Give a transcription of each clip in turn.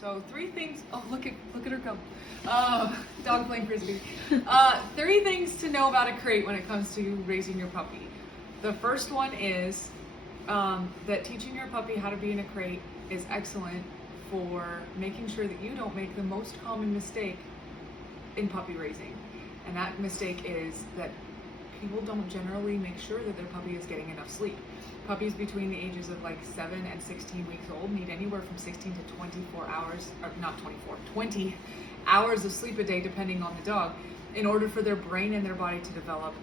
So 3 things. Oh, look at her go. Dog playing frisbee. 3 things to know about a crate when it comes to raising your puppy. The first one is that teaching your puppy how to be in a crate is excellent for making sure that you don't make the most common mistake in puppy raising. And that mistake is that people don't generally make sure that their puppy is getting enough sleep. Puppies between the ages of like 7 and 16 weeks old need anywhere from 16 to 24 hours, or not 24, 20 hours of sleep a day depending on the dog in order for their brain and their body to develop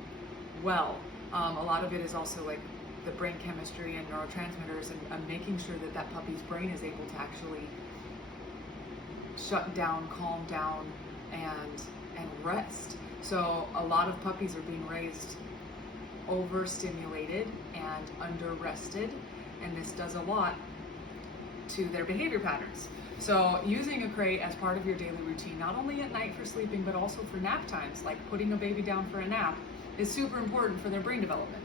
well. A lot of it is also like the brain chemistry and neurotransmitters and making sure that that puppy's brain is able to actually shut down, calm down, and rest. So a lot of puppies are being raised overstimulated and under-rested, and this does a lot to their behavior patterns. So using a crate as part of your daily routine, not only at night for sleeping, but also for nap times, like putting a baby down for a nap, is super important for their brain development.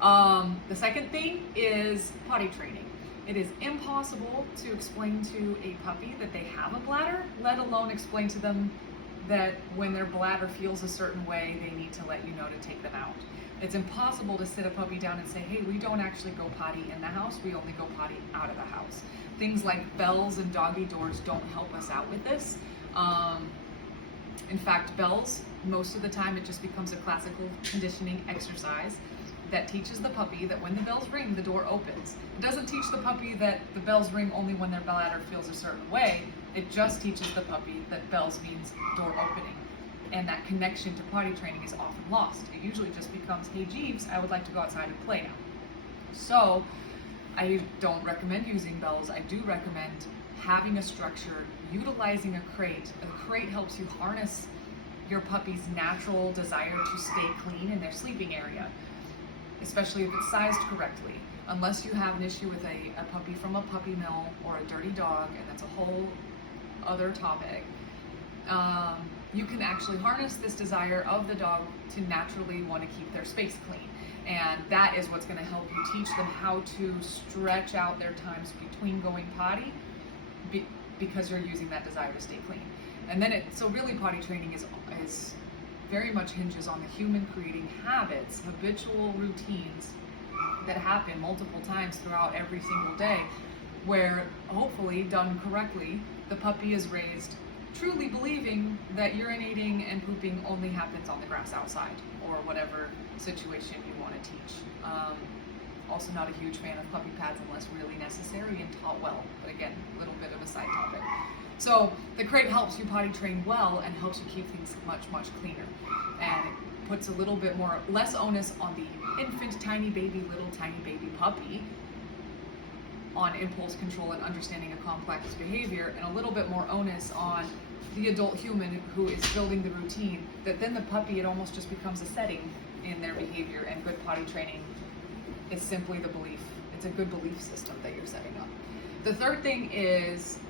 The second thing is potty training. It is impossible to explain to a puppy that they have a bladder, let alone explain to them that when their bladder feels a certain way, they need to let you know to take them out. It's impossible to sit a puppy down and say, hey, we don't actually go potty in the house, we only go potty out of the house. Things like bells and doggy doors don't help us out with this. In fact, bells, most of the time it just becomes a classical conditioning exercise that teaches the puppy that when the bells ring, the door opens. It doesn't teach the puppy that the bells ring only when their bladder feels a certain way. It just teaches the puppy that bells means door opening. And that connection to potty training is often lost. It usually just becomes, hey Jeeves, I would like to go outside and play now. So I don't recommend using bells. I do recommend having a structure, utilizing a crate. A crate helps you harness your puppy's natural desire to stay clean in their sleeping area, especially if it's sized correctly. Unless you have an issue with a puppy from a puppy mill or a dirty dog, and that's a whole other topic. You can actually harness this desire of the dog to naturally want to keep their space clean. And that is what's going to help you teach them how to stretch out their times between going potty because you're using that desire to stay clean. And then so really potty training is very much hinges on the human creating habits, habitual routines that happen multiple times throughout every single day, where hopefully done correctly, the puppy is raised truly believing that urinating and pooping only happens on the grass outside or whatever situation you want to teach. Also not a huge fan of puppy pads unless really necessary and taught well, but again, a little bit of a side topic. So the crate helps you potty train well and helps you keep things much, much cleaner, and it puts a little bit less onus on the infant, little tiny baby puppy on impulse control and understanding a complex behavior, and a little bit more onus on the adult human who is building the routine, that then the puppy, it almost just becomes a setting in their behavior, and good potty training is simply the belief. It's a good belief system that you're setting up. The third thing is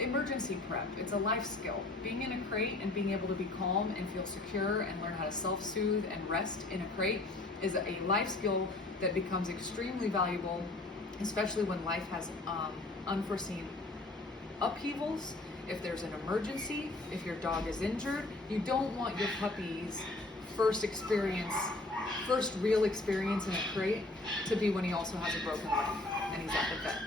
emergency prep. It's a life skill. Being in a crate and being able to be calm and feel secure and learn how to self-soothe and rest in a crate is a life skill that becomes extremely valuable, especially when life has unforeseen upheavals. If there's an emergency, if your dog is injured, you don't want your puppy's first real experience in a crate to be when he also has a broken leg and he's at the vet.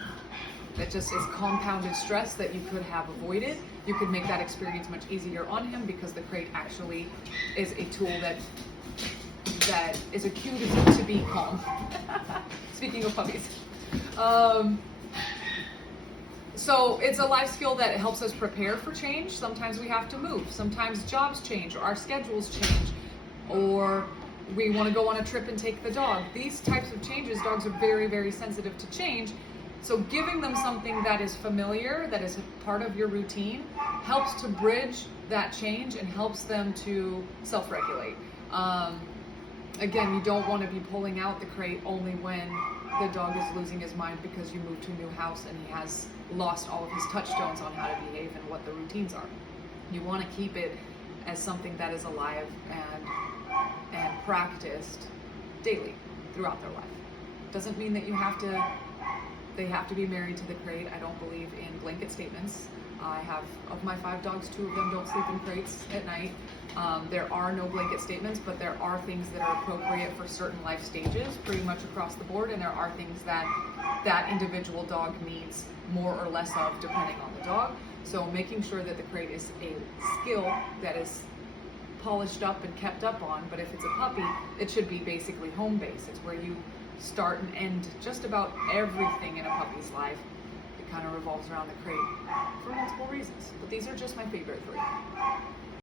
That just is compounded stress that you could have avoided. You could make that experience much easier on him because the crate actually is a tool that is a cue to be calm. Speaking of puppies. So it's a life skill that helps us prepare for change. Sometimes we have to move. Sometimes jobs change or our schedules change, or we want to go on a trip and take the dog. These types of changes, dogs are very, very sensitive to change. So giving them something that is familiar, that is a part of your routine, helps to bridge that change and helps them to self-regulate. Again, you don't want to be pulling out the crate only when the dog is losing his mind because you moved to a new house and he has lost all of his touchstones on how to behave and what the routines are. You want to keep it as something that is alive and practiced daily throughout their life. Doesn't mean that you have to They have to be married to the crate. I don't believe in blanket statements. I have, of my 5 dogs, 2 of them don't sleep in crates at night. There are no blanket statements, but there are things that are appropriate for certain life stages pretty much across the board, and there are things that that individual dog needs more or less of depending on the dog. So making sure that the crate is a skill that is polished up and kept up on, but if it's a puppy, it should be basically home base. It's where you start and end just about everything in a puppy's life. It kind of revolves around the crate for multiple reasons, but these are just my favorite 3.